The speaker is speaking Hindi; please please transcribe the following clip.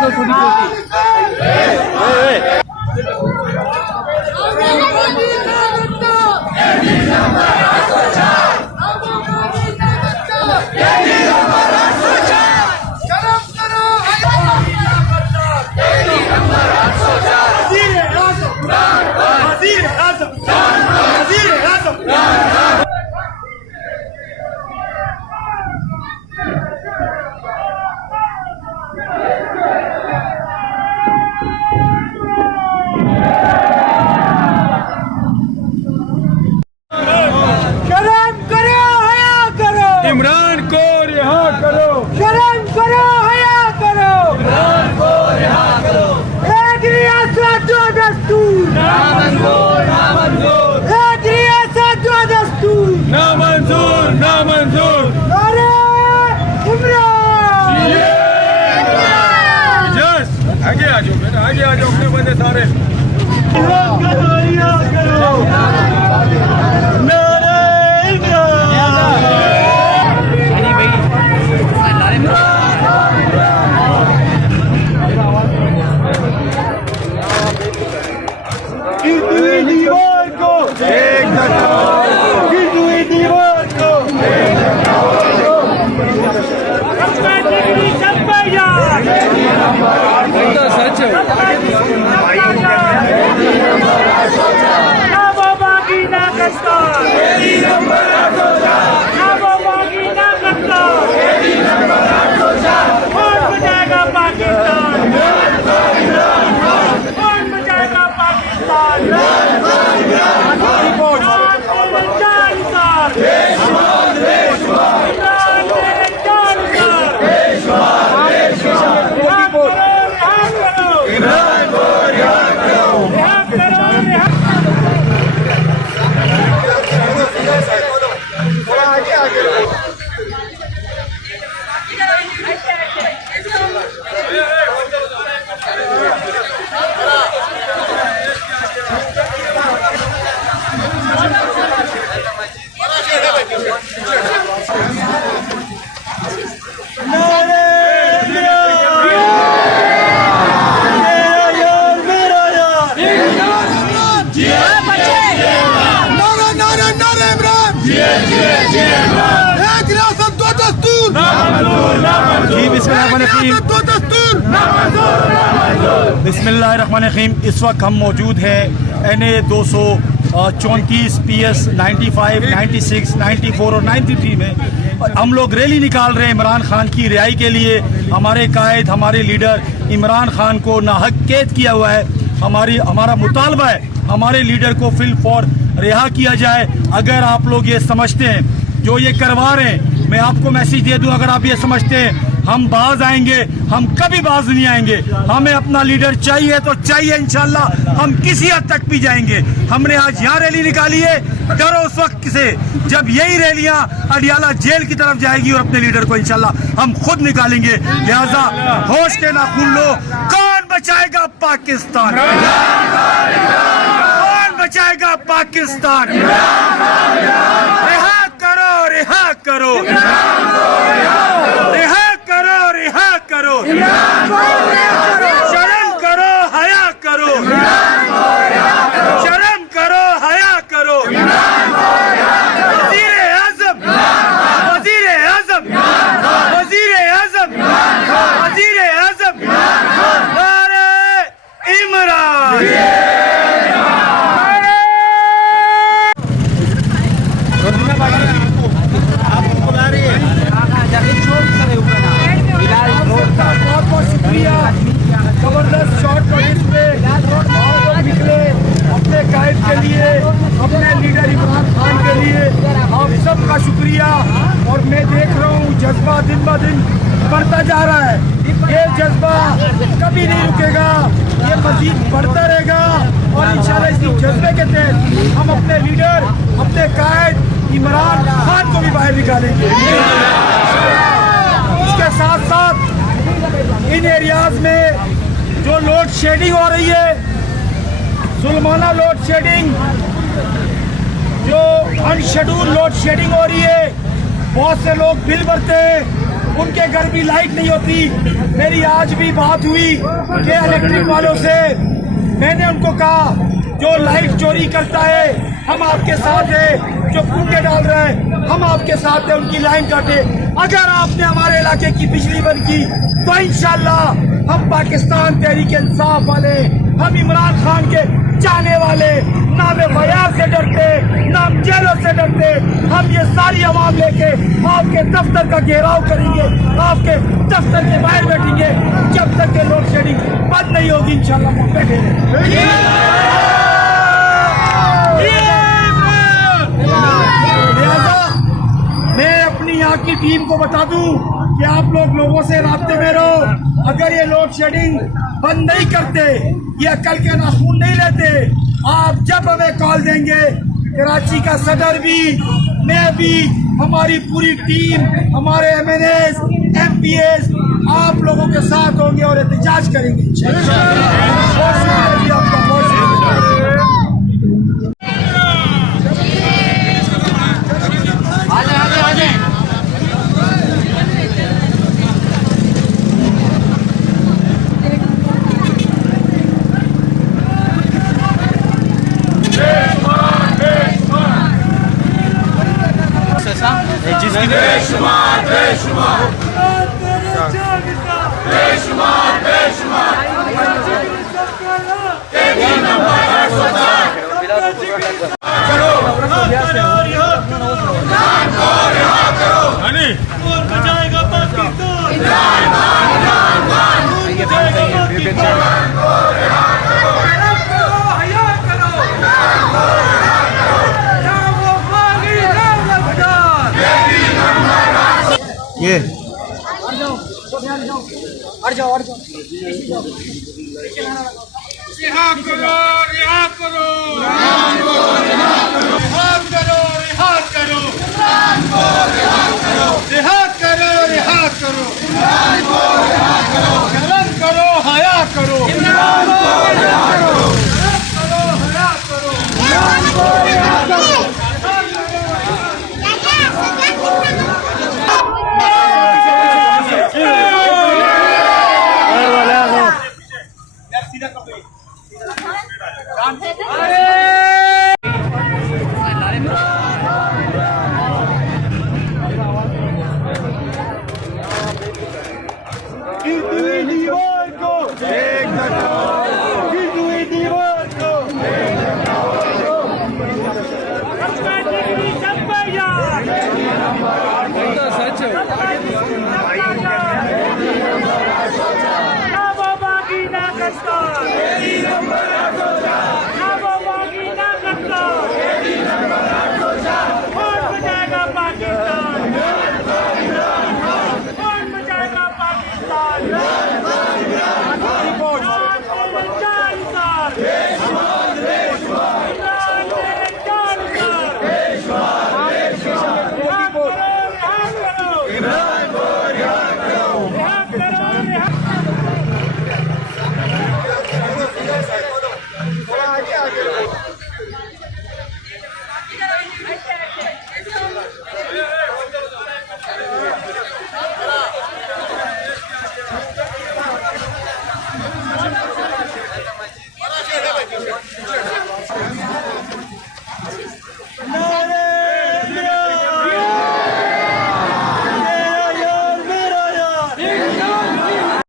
दो छोटी इमरान को रिहा करो, शर्म करो, हया करो, इमरान को रिहा करो। एक रियासत दो दस्तूर, नामंजूर नामंजूर एक रियासत दो दस्तूर, नामंजूर नामंजूर। अरे इमरान, जस आगे आ जाओ बेटा, आगे आ जाओ, अपने बंदे सारे। दीवार को एक दीवार को सच है। ना बाबा की ना करता, ना बाबा की ना करता, कौन बचाएगा पाकिस्तान, कौन बचाएगा पाकिस्तान, बिस्मिल्लाहिर्रहमानिर्रहीम। इस वक्त हम मौजूद हैं NA 234 PS 95, 96, 94 और 93 में। और हम लोग रैली निकाल रहे हैं इमरान खान की रिहाई के लिए। हमारे कायद, हमारे लीडर इमरान खान को नाहक कैद किया हुआ है। हमारा मुतालबा है हमारे लीडर को फिल फौर रिहा किया जाए। अगर आप लोग ये समझते हैं जो ये करवा रहे हैं, मैं आपको मैसेज दे दूं, अगर आप ये समझते हैं हम बाज आएंगे, हम कभी बाज नहीं आएंगे। हमें अपना लीडर चाहिए तो चाहिए, इंशाल्लाह हम किसी हद तक भी जाएंगे। हमने आज यहाँ रैली निकाली है, डरो उस वक्त से जब यही रैलियां अडियाला जेल की तरफ जाएगी और अपने लीडर को इंशाल्लाह हम खुद निकालेंगे। लिहाजा होश के नाखून लो। कौन बचाएगा पाकिस्तान, कौन बचाएगा पाकिस्तान? रिहा करो, रिहा करो, रिहा करो, रिहा करो, शर्म करो, हया करो, शर्म करो, हया करो। वजीर आजम, वजीर आजम, वजीर आजम, वजीर आजम, नारे इमरान। जबरदस्त शॉट नोटिस पे आप निकले अपने कायद के लिए, अपने लीडर इमरान खान के लिए। आप सबका शुक्रिया। और मैं देख रहा हूँ जज्बा दिन ब दिन बढ़ता जा रहा है। ये जज्बा कभी नहीं रुकेगा, ये मजीद बढ़ता रहेगा। और इंशाल्लाह इसी जज्बे के तहत हम अपने लीडर, अपने कायद इमरान खान को भी बाहर निकालेंगे। इसके साथ साथ इन एरियाज में जो लोड शेडिंग हो रही है, जुल्माना लोड शेडिंग, जो अनशेड्यूल लोड शेडिंग हो रही है, बहुत से लोग बिल भरते हैं, उनके घर भी लाइट नहीं होती। मेरी आज भी बात हुई कि इलेक्ट्रिक वालों से, मैंने उनको कहा जो लाइट चोरी करता है हम आपके साथ है, जो कुंडे डाल रहे हैं हम आपके साथ है, उनकी लाइन काटे। अगर आपने हमारे इलाके की बिजली बंद की तो इंशाल्लाह हम पाकिस्तान तहरीक इंसाफ वाले, हम इमरान खान के चाहने वाले, ना हम FIR से डरते, ना हम जेलों से डरते, हम ये सारी आवाम लेके आपके दफ्तर का घेराव करेंगे, आपके दफ्तर के बाहर बैठेंगे जब तक के लोड शेडिंग बंद नहीं होगी। इंशाल्लाह हम बैठेंगे। मैं अपनी यहाँ की टीम को बता दूं कि आप लोगों से राब्ते में रहो। अगर ये लोड शेडिंग बंद नहीं करते, ये अकल के नाखून नहीं लेते, आप जब हमें कॉल देंगे, कराची का सदर भी, मैं भी, हमारी पूरी टीम, हमारे MNAs, MPAs आप लोगों के साथ होंगे और एहतजाज करेंगे। बहुत शुक्रिया जी आपका, बहुत शुक्रिया। ये रिहा करो, रिहा करो, रिहा करो, रिहा करो, रिहा करो, रिहा करो, करम करो, हया करो, करो